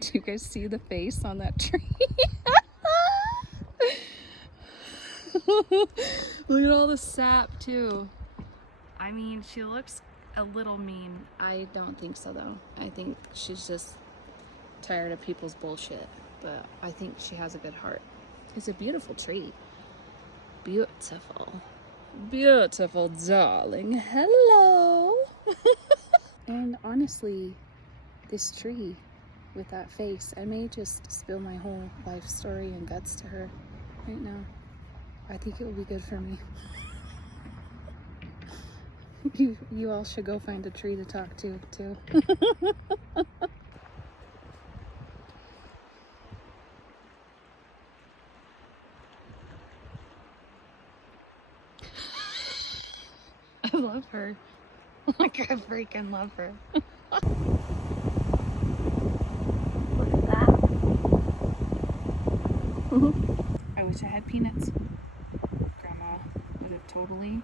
Do you guys see the face on that tree? Look at all the sap too. I mean, she looks a little mean. I don't think so though. I think she's just tired of people's bullshit. But I think she has a good heart. It's a beautiful tree. Beautiful. Beautiful, darling. Hello. And honestly, this tree with that face, I may just spill my whole life story and guts to her right now. I think it will be good for me. You all should go find a tree to talk to too. I love her. Like, I freaking love her. Look at that. I wish I had peanuts. Grandma would have totally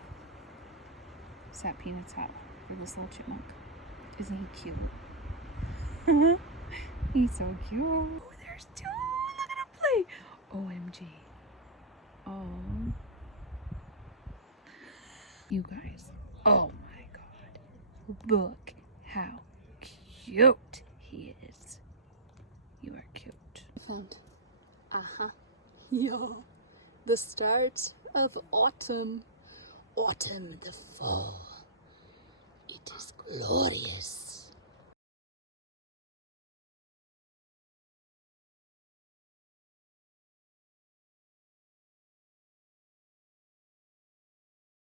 sat peanuts out for this little chipmunk. Isn't he cute? He's so cute. Oh, there's two. Look at him play. OMG. Oh. You guys. Oh my God. Look how cute he is. You are cute. Found. Uh-huh. Yo. The start of autumn. Autumn, the fall. It is glorious.